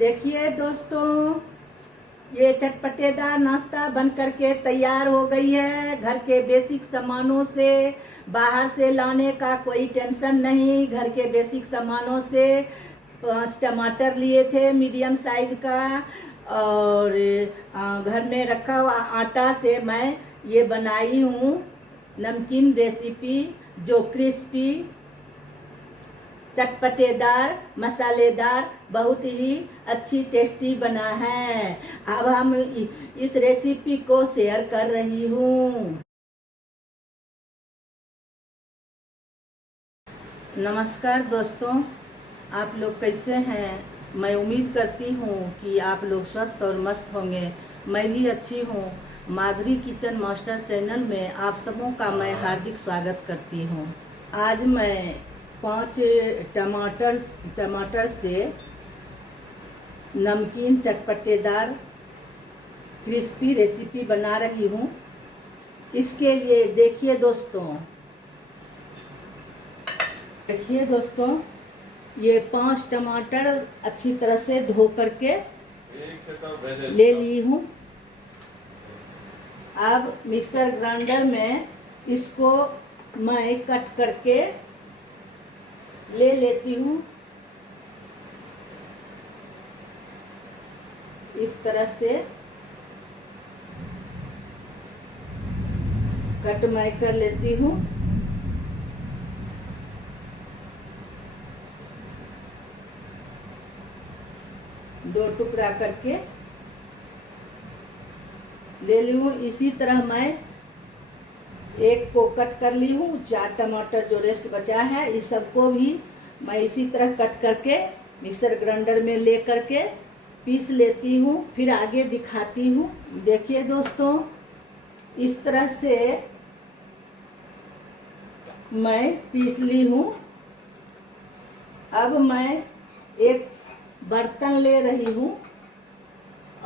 देखिए दोस्तों, ये चटपटेदार नाश्ता बन करके तैयार हो गई है। घर के बेसिक सामानों से, बाहर से लाने का कोई टेंशन नहीं। घर के बेसिक सामानों से 5 टमाटर लिए थे मीडियम साइज का, और घर में रखा हुआ आटा से मैं ये बनाई हूँ नमकीन रेसिपी, जो क्रिस्पी, चटपटेदार, मसालेदार, बहुत ही अच्छी टेस्टी बना है। अब हम इस रेसिपी को शेयर कर रही हूँ। नमस्कार दोस्तों, आप लोग कैसे हैं? मैं उम्मीद करती हूँ कि आप लोग स्वस्थ और मस्त होंगे। मैं भी अच्छी हूँ। माधुरी किचन मास्टर चैनल में आप सबों का मैं हार्दिक स्वागत करती हूँ। आज मैं 5 टमाटर से नमकीन चटपटेदार क्रिस्पी रेसिपी बना रही हूँ। इसके लिए देखिए दोस्तों, ये 5 टमाटर अच्छी तरह से धो करके ले ली हूँ। अब मिक्सर ग्राइंडर में इसको मैं कट करके ले लेती हूँ। इस तरह से कट मैं कर लेती हूँ। दो टुकड़ा करके ले लूँ। इसी तरह मैं एक को कट कर ली हूँ। 4 टमाटर जो रेस्ट बचा है, इस सबको भी मैं इसी तरह कट करके मिक्सर ग्राइंडर में ले करके पीस लेती हूँ। फिर आगे दिखाती हूँ। देखिए दोस्तों, इस तरह से मैं पीस ली हूँ। अब मैं एक बर्तन ले रही हूँ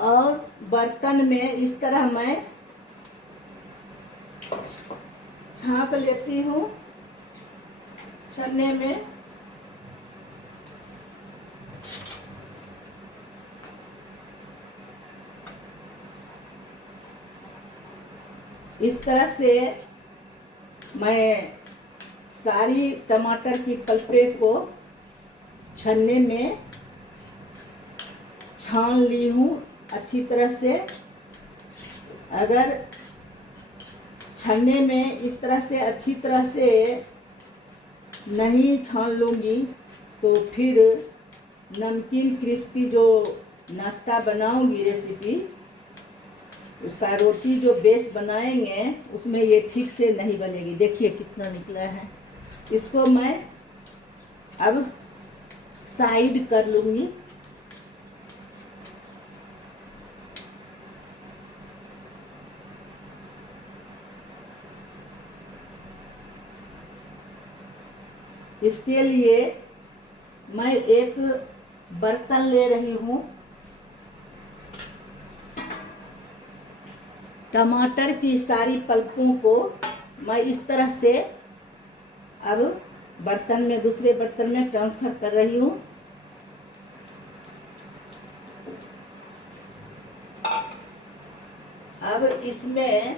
और बर्तन में इस तरह मैं छांक लेती हूँ छन्ने में। इस तरह से मैं सारी टमाटर की पल्पे को छन्ने में छान ली हूँ अच्छी तरह से। अगर छन्ने में इस तरह से अच्छी तरह से नहीं छान लूँगी तो फिर नमकीन क्रिस्पी जो नाश्ता बनाऊँगी रेसिपी, उसका रोटी जो बेस बनाएंगे उसमें ये ठीक से नहीं बनेगी। देखिए कितना निकला है। इसको मैं अब साइड कर लूँगी। इसके लिए मैं एक बर्तन ले रही हूँ। टमाटर की सारी पल्पों को मैं इस तरह से अब बर्तन में, दूसरे बर्तन में ट्रांसफर कर रही हूँ। अब इसमें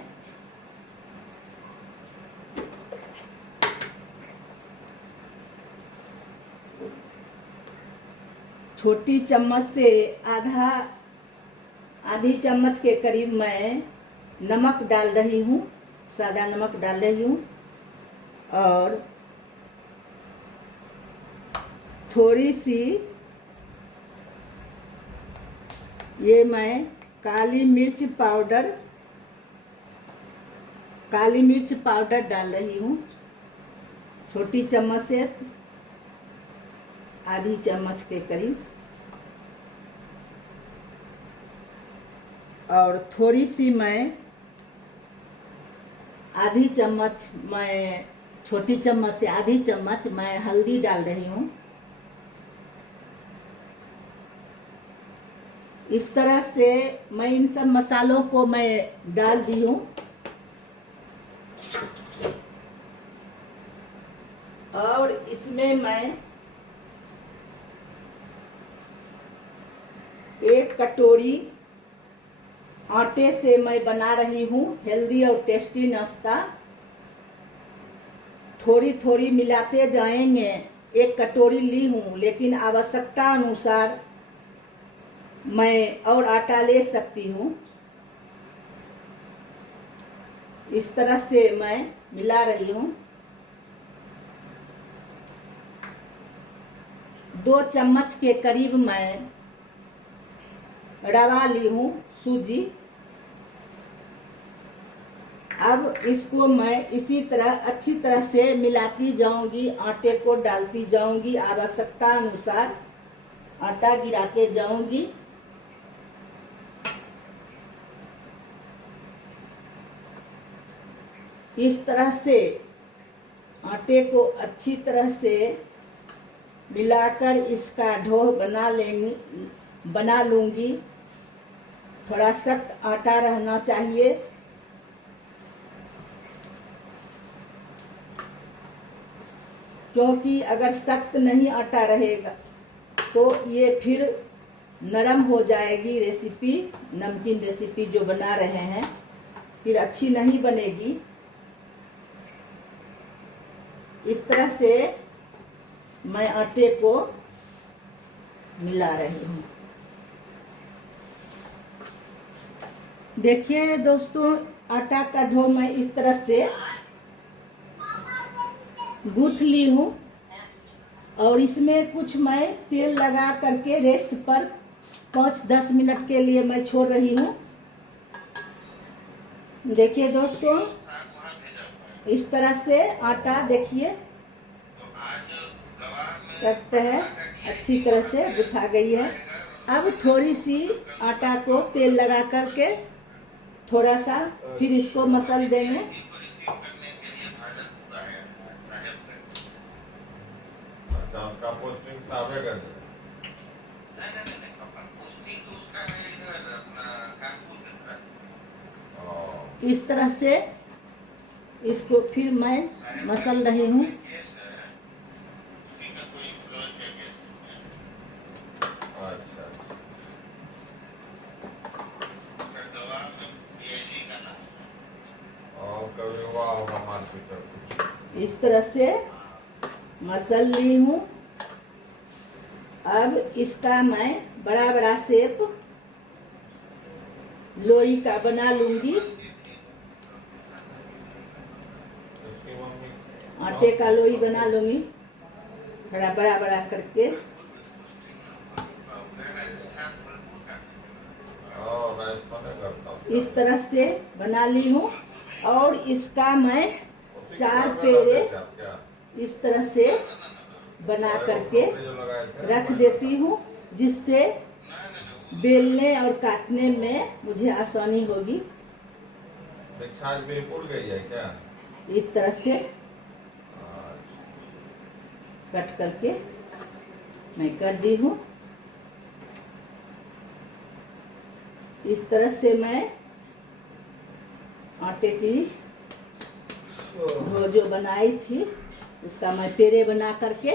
छोटी चम्मच से आधी चम्मच के करीब मैं नमक डाल रही हूँ, सादा नमक डाल रही हूँ। और थोड़ी सी ये मैं काली मिर्च पाउडर डाल रही हूँ। छोटी चम्मच से आधी चम्मच के करीब। और थोड़ी सी मैं आधी चम्मच, मैं छोटी चम्मच से आधी चम्मच मैं हल्दी डाल रही हूँ। इस तरह से मैं इन सब मसालों को मैं डाल दी हूँ। और इसमें मैं कटोरी आटे से मैं बना रही हूँ हेल्दी और टेस्टी नाश्ता। थोड़ी थोड़ी मिलाते जाएंगे। एक कटोरी ली हूँ, लेकिन आवश्यकता अनुसार मैं और आटा ले सकती हूँ। इस तरह से मैं मिला रही हूँ। 2 चम्मच के करीब मैं रवा ली हूँ, सूजी। अब इसको मैं इसी तरह अच्छी तरह से मिलाती जाऊंगी, आटे को डालती जाऊंगी, आवश्यकता अनुसार आटा गिराते जाऊंगी। इस तरह से आटे को अच्छी तरह से मिलाकर इसका डो बना लूंगी। थोड़ा सख्त आटा रहना चाहिए। क्योंकि अगर सख्त नहीं आटा रहेगा तो ये फिर नरम हो जाएगी रेसिपी, नमकीन रेसिपी जो बना रहे हैं, फिर अच्छी नहीं बनेगी। इस तरह से मैं आटे को मिला रही हूँ। देखिए दोस्तों, आटा का डो मैं इस तरह से गूंथ ली हूँ और इसमें कुछ मैं तेल लगा करके रेस्ट पर 5-10 मिनट के लिए मैं छोड़ रही हूँ। देखिए दोस्तों, इस तरह से आटा देखिए सकते हैं अच्छी तरह से गुथा गई है। अब थोड़ी सी आटा को तेल लगा करके थोड़ा सा फिर इसको मसल देंगे। उसका पोस्टिंग साफे कर दे। इस तरह से इसको फिर मैं मसल रही हूँ। इस तरह से मसल ली हूँ। अब इसका मैं बड़ा बड़ा शेप लोई का बना लूंगी। आटे का लोई बना लूंगी थोड़ा बड़ा बड़ा करके। इस तरह से बना ली हूँ और इसका मैं 4 पेड़े इस तरह से बना करके रख देती हूँ, जिससे बेलने और काटने में मुझे आसानी होगी। गई है क्या? इस तरह से कट करके मैं कर दी हूँ। इस तरह से मैं आटे की डो जो बनाई थी उसका मैं पेड़े बना करके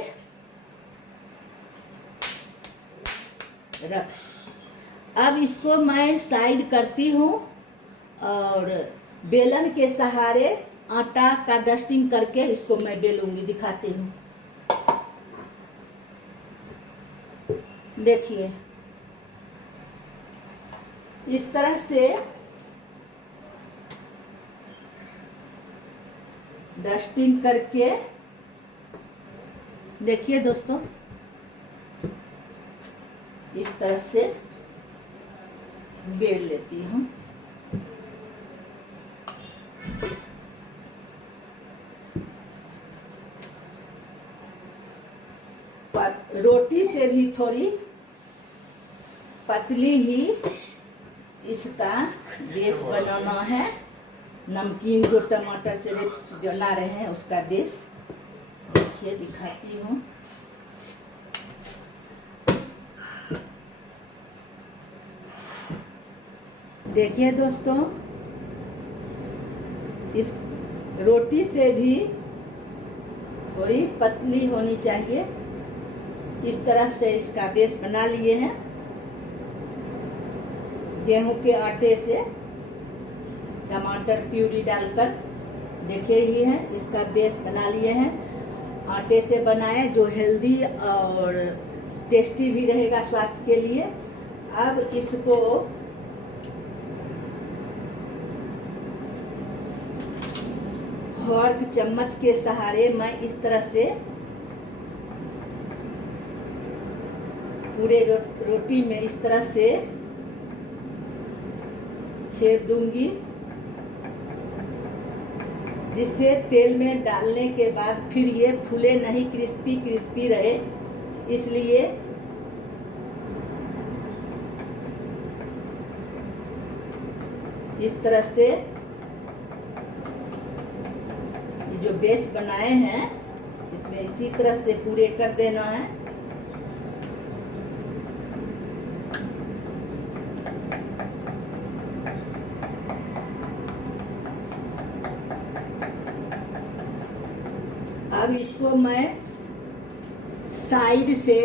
रख। अब इसको मैं साइड करती हूँ और बेलन के सहारे आटा का डस्टिंग करके इसको मैं बेलूंगी, दिखाती हूँ। देखिए इस तरह से डस्टिंग करके, देखिए दोस्तों, इस तरह से बेल लेती हूँ। रोटी से भी थोड़ी पतली ही इसका बेस बनाना है। नमकीन जो टमाटर से बना रहे हैं उसका बेस देखिए, दिखाती हूँ। देखिए दोस्तों, इस रोटी से भी थोड़ी पतली होनी चाहिए। इस तरह से इसका बेस बना लिए हैं। गेहूं के आटे से टमाटर प्यूरी डालकर देखे ही हैं, इसका बेस बना लिए हैं। आटे से बनाए जो हेल्दी और टेस्टी भी रहेगा स्वास्थ्य के लिए। अब इसको फॉर्क चम्मच के सहारे मैं इस तरह से पूरे रोटी में इस तरह से छेद दूंगी, जिससे तेल में डालने के बाद फिर ये फूले नहीं, क्रिस्पी क्रिस्पी रहे। इसलिए इस तरह से ये जो बेस बनाए हैं इसमें इसी तरह से पूरे कर देना है। अब इसको मैं साइड से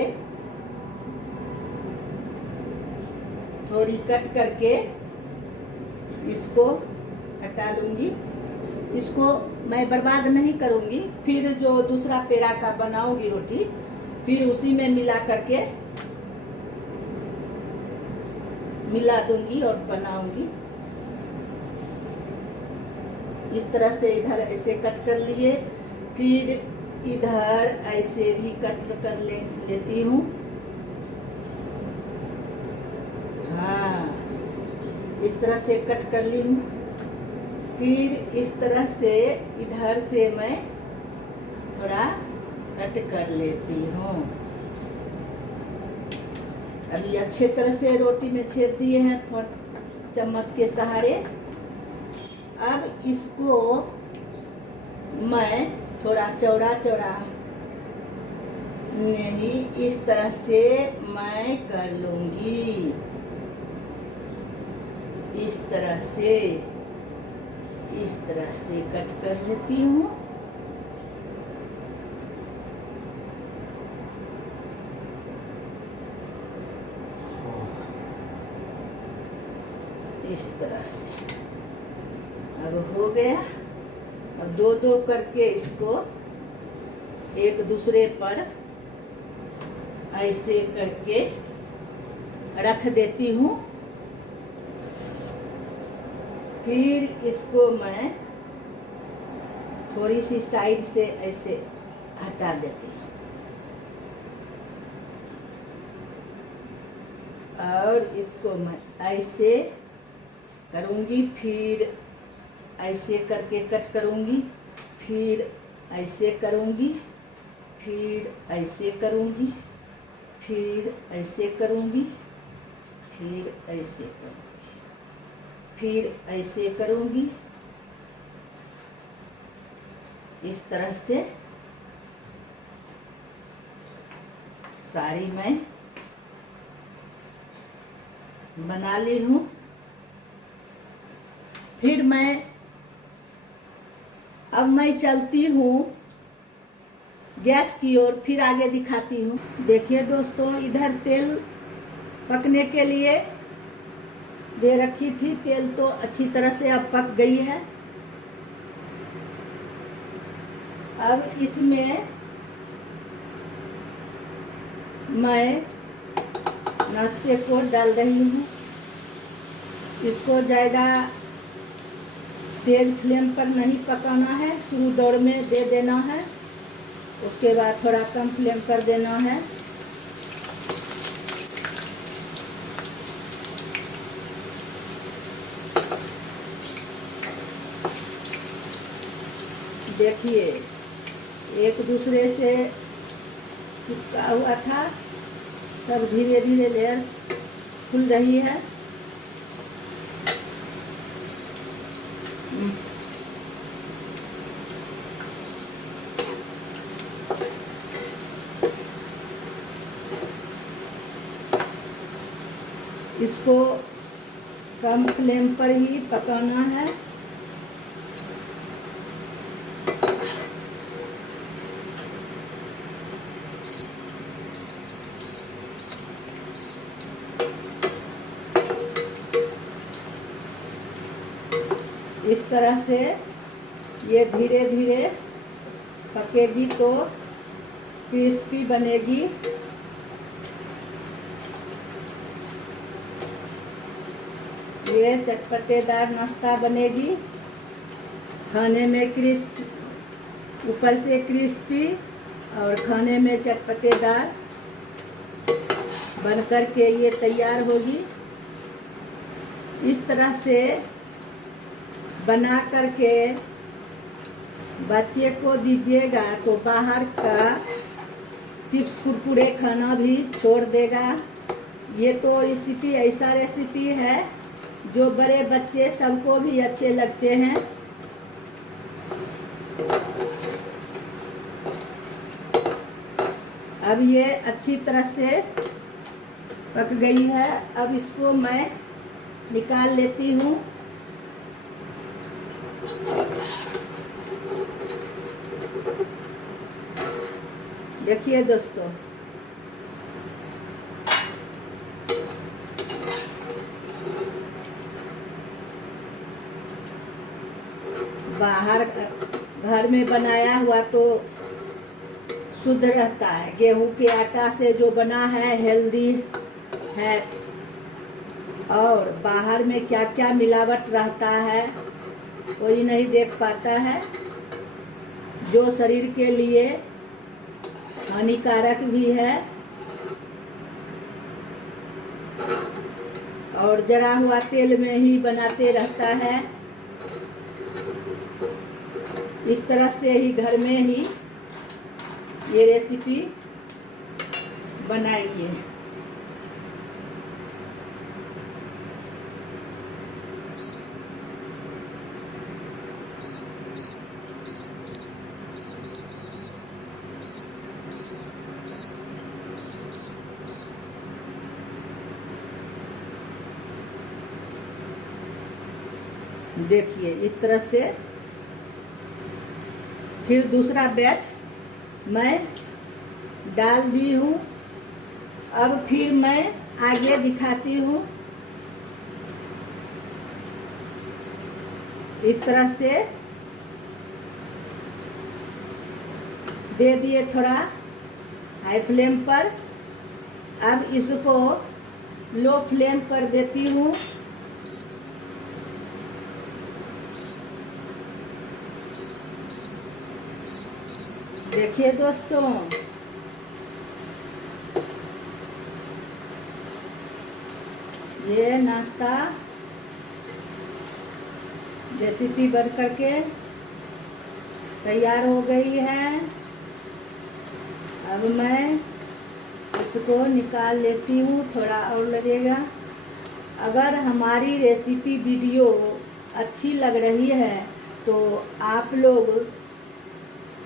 थोड़ी कट करके इसको हटा लूंगी। इसको मैं बर्बाद नहीं करूंगी, फिर जो दूसरा पेड़ा का बनाऊंगी रोटी फिर उसी में मिला करके मिला दूंगी और बनाऊंगी। इस तरह से इधर ऐसे कट कर लिए, फिर इधर ऐसे भी कट कर लेती हूँ। हाँ, इस तरह से कट कर ली हूँ। फिर इस तरह से इधर से मैं थोड़ा कट कर लेती हूँ। अभी अच्छे तरह से रोटी में छेद दिए हैं चम्मच के सहारे। अब इसको मैं थोड़ा चौड़ा चौड़ा नहीं, इस तरह से मैं कर लूंगी। इस तरह से कट कर लेती हूँ। इस तरह से अब हो गया। अब दो दो करके इसको एक दूसरे पर ऐसे करके रख देती हूँ। फिर इसको मैं थोड़ी सी साइड से ऐसे हटा देती हूँ और इसको मैं ऐसे करूँगी, फिर ऐसे करके कट करूँगी, फिर ऐसे करूँगी, फिर ऐसे करूँगी, फिर ऐसे करूँगी, फिर ऐसे करूँगी, फिर ऐसे करूँगी। इस तरह से सारी मैं बना ली हूँ। फिर अब मैं चलती हूँ गैस की ओर, फिर आगे दिखाती हूँ। देखिए दोस्तों, इधर तेल पकने के लिए दे रखी थी। तेल तो अच्छी तरह से अब पक गई है। अब इसमें मैं नाश्ते को डाल रही हूँ। इसको ज़्यादा तेज फ्लेम पर नहीं पकाना है, शुरू दौर में दे देना है, उसके बाद थोड़ा कम फ्लेम कर देना है। देखिए एक दूसरे से चिपका हुआ था, सब धीरे धीरे लेयर खुल रही है। इसको कम फ्लेम पर ही पकाना है। इस तरह से ये धीरे धीरे पकेगी तो क्रिस्पी बनेगी। ये चटपटेदार नाश्ता बनेगी, खाने में क्रिस्पी, ऊपर से क्रिस्पी और खाने में चटपटेदार बनकर के ये तैयार होगी। इस तरह से बना करके बच्चे को दीजिएगा तो बाहर का चिप्स कुरकुरे खाना भी छोड़ देगा। ये तो रेसिपी ऐसा रेसिपी है जो बड़े बच्चे सबको भी अच्छे लगते हैं। अब ये अच्छी तरह से पक गई है। अब इसको मैं निकाल लेती हूँ। देखिए दोस्तों, बाहर घर में बनाया हुआ तो शुद्ध रहता है। गेहूं के आटा से जो बना है हेल्दी है, और बाहर में क्या क्या मिलावट रहता है कोई नहीं देख पाता है, जो शरीर के लिए हानिकारक भी है और जला हुआ तेल में ही बनाते रहता है। इस तरह से ही घर में ही ये रेसिपी बनाइए। देखिए इस तरह से फिर दूसरा बैच मैं डाल दी हूँ। अब फिर मैं आगे दिखाती हूँ। इस तरह से दे दिए थोड़ा हाई फ्लेम पर। अब इसको लो फ्लेम कर देती हूँ। देखिए दोस्तों, ये नाश्ता रेसिपी बन करके तैयार हो गई है। अब मैं इसको निकाल लेती हूँ, थोड़ा और लगेगा। अगर हमारी रेसिपी वीडियो अच्छी लग रही है तो आप लोग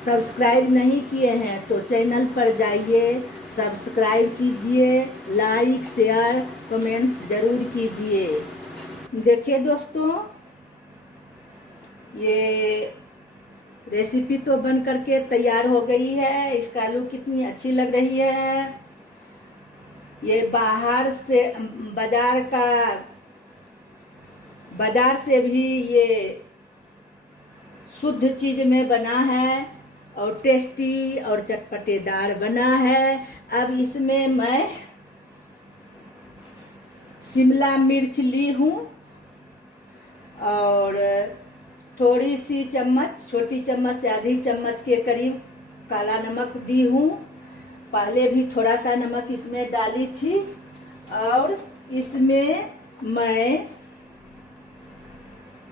सब्सक्राइब नहीं किए हैं तो चैनल पर जाइए, सब्सक्राइब कीजिए, लाइक शेयर कमेंट्स जरूर कीजिए। देखिए दोस्तों, ये रेसिपी तो बन करके तैयार हो गई है। इसका लुक कितनी अच्छी लग रही है। ये बाजार से भी ये शुद्ध चीज में बना है और टेस्टी और चटपटेदार बना है। अब इसमें मैं शिमला मिर्च ली हूँ और थोड़ी सी चम्मच, छोटी चम्मच से आधी चम्मच के करीब काला नमक दी हूँ। पहले भी थोड़ा सा नमक इसमें डाली थी। और इसमें मैं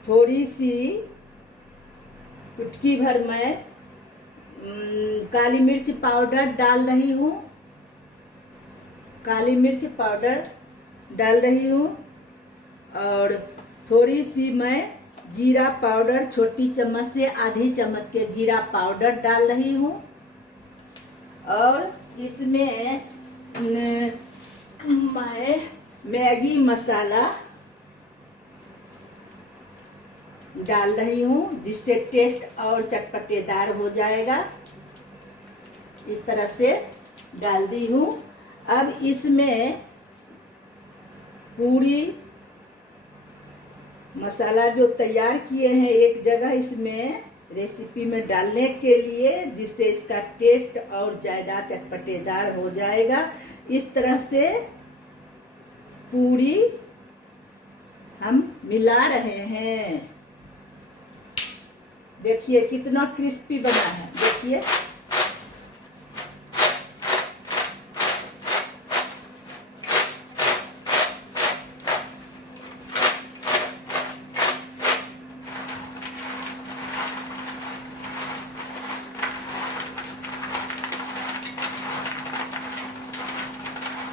थोड़ी सी चुटकी भर मैं काली मिर्च पाउडर डाल रही हूँ। काली मिर्च पाउडर डाल रही हूँ और थोड़ी सी मैं जीरा पाउडर, छोटी चम्मच से आधी चम्मच के जीरा पाउडर डाल रही हूँ। और इसमें मैं मैगी मसाला डाल रही हूँ, जिससे टेस्ट और चटपटेदार हो जाएगा। इस तरह से डाल दी हूँ। अब इसमें पूरी मसाला जो तैयार किए हैं एक जगह इसमें रेसिपी में डालने के लिए, जिससे इसका टेस्ट और ज्यादा चटपटेदार हो जाएगा। इस तरह से पूरी हम मिला रहे हैं। देखिए कितना क्रिस्पी बना है, देखिए।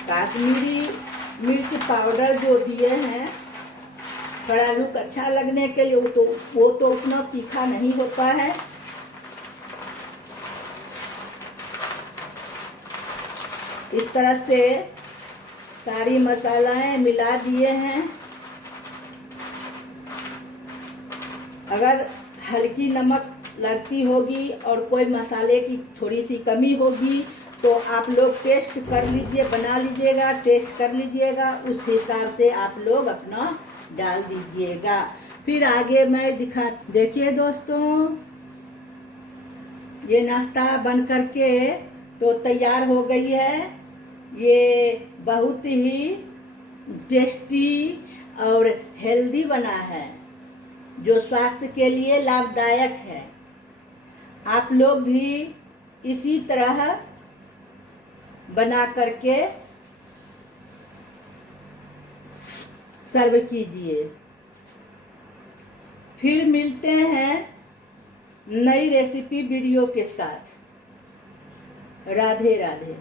काश्मीरी मिर्च पाउडर जो दिए हैं थोड़ा लुक अच्छा लगने के लिए, वो तो उतना तीखा नहीं होता है। इस तरह से सारी मसालाएं मिला दिए हैं। अगर हल्की नमक लगती होगी और कोई मसाले की थोड़ी सी कमी होगी तो आप लोग टेस्ट कर लीजिए, बना लीजिएगा, टेस्ट कर लीजिएगा, उस हिसाब से आप लोग अपना डाल दीजिएगा। फिर आगे मैं देखिए दोस्तों, ये नाश्ता बन करके तो तैयार हो गई है। ये बहुत ही टेस्टी और हेल्दी बना है, जो स्वास्थ्य के लिए लाभदायक है। आप लोग भी इसी तरह बना करके सर्व कीजिए। फिर मिलते हैं नई रेसिपी वीडियो के साथ। राधे राधे।